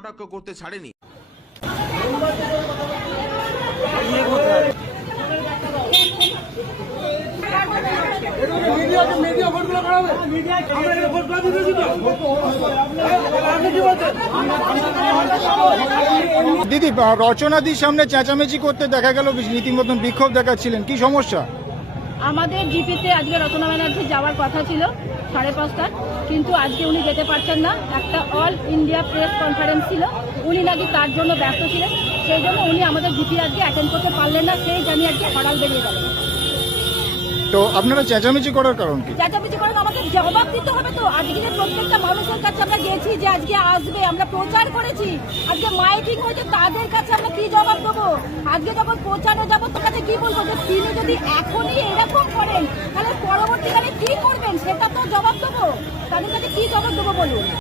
কটাক্ষ করতে ছাড়েনি। দিদি, রচনাদির সামনে চেঁচামেচি করতে দেখা গেল, রীতিমতন বিক্ষোভ দেখাচ্ছিলেন, কি সমস্যা? আমাদের জিপিতে আজকে রচনা ব্যানার্জি যাওয়ার কথা ছিল 5:30, কিন্তু আজকে উনি যেতে পারছেন না। একটা অল ইন্ডিয়া প্রেস কনফারেন্স ছিল, উনি নাকি তার জন্য ব্যস্ত ছিলেন, সেই জন্য উনি আমাদের জিপি আজকে অ্যাটেন্ড করতে পারলেন না। সেই জন্য আজকে হড়াল বেরিয়ে গেলেন। তো আপনারা চেঁচামেচি করার কারণ কি? চেঁচামেচি করে আমাকে জবাব দিতে হবে তো। আজকে যে প্রত্যেকটা মানুষের কাছে আমরা গেছি যে আজকে আসবে, আমরা প্রচার করেছি, আজকে মাইকিং হয়েছে, তাদের কাছে আমরা কি জবাব দেবো? আজকে যখন পৌঁছানো যাবো তোর কাছে কি বলবো যে তিনি যদি এখনই এরকম করেন তাহলে পরবর্তীকালে কি করবেন সেটা তো জবাব দেবো। তাদের কাছে কি জবাব দেবো বলুন?